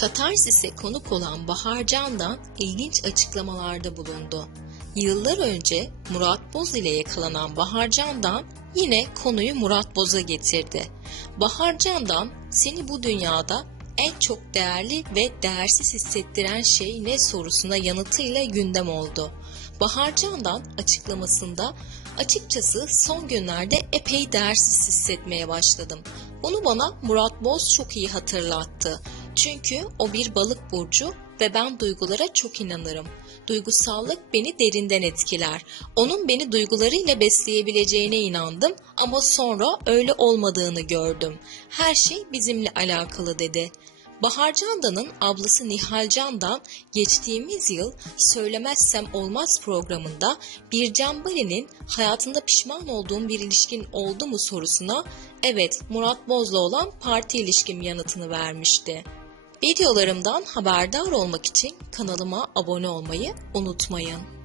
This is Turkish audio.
Katarsis'e konuk olan Bahar Candan ilginç açıklamalarda bulundu. Yıllar önce Murat Boz ile yakalanan Bahar Candan yine konuyu Murat Boz'a getirdi. Bahar Candan seni bu dünyada en çok değerli ve değersiz hissettiren şey ne sorusuna yanıtıyla gündem oldu. Bahar Candan açıklamasında açıkçası son günlerde epey değersiz hissetmeye başladım. Bunu bana Murat Boz çok iyi hatırlattı. Çünkü o bir balık burcu ve ben duygulara çok inanırım. Duygusallık beni derinden etkiler. Onun beni duygularıyla besleyebileceğine inandım ama sonra öyle olmadığını gördüm. Her şey bizimle alakalı dedi. Bahar Candan'ın ablası Nihal Candan geçtiğimiz yıl Söylemezsem Olmaz programında bir Canbali'nin hayatında pişman olduğum bir ilişkin oldu mu sorusuna evet Murat Boz'la olan parti ilişkim yanıtını vermişti. Videolarımdan haberdar olmak için kanalıma abone olmayı unutmayın.